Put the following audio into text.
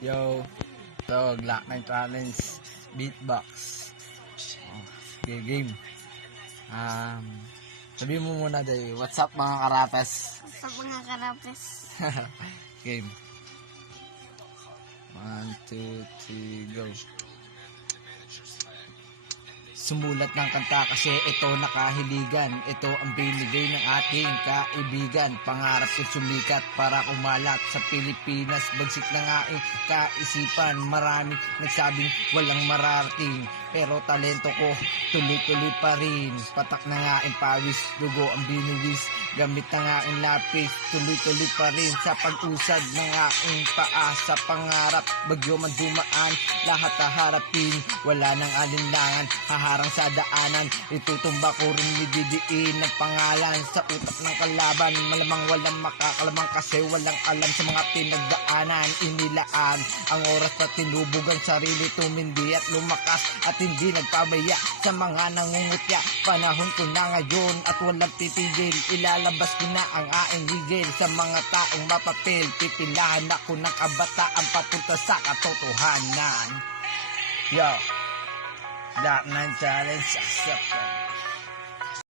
Yo, so Glock 9 Challenge Beatbox. Okay, game. Sabihin mo muna day, what's up mga karapes? Sa mga karapes. Game. 1, 2, 3, go. Sumulat ng kanta kasi ito nakahiligan. Ito ang binigay ng ating kaibigan. Pangarap ko sumikat para kumalat sa Pilipinas. Bagsik na nga kaisipan. Marami nagsabing walang mararating. Pero talento ko tuloy-tuloy pa rin. Patak na nga ang pawis, dugo ang binuwis. Gamit na nga ang lapis, tuloy-tuloy pa rin sa pag-usad ng aking paa sa pangarap. Bagyo man dumaan, lahat haharapin. Wala nang alinlangan, haharang sa daanan. Itutumba ko rin nididiin ng pangalan sa utak ng kalaban. Malamang walang makakalamang kasi walang alam sa mga pinagdaanan. Inilaan ang oras pa tinubog ang sarili, tumindi at lumakas at hindi nagpabaya sa mga nangungutya. Panahon ko na ngayon at walang titigil. Ilalabas ko na ang aking higil sa mga taong mapapil. Pipilahan ako ng kabataan papunta sa katotohanan. Yo, Glock 9 Challenge accepted.